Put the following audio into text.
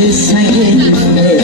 This again.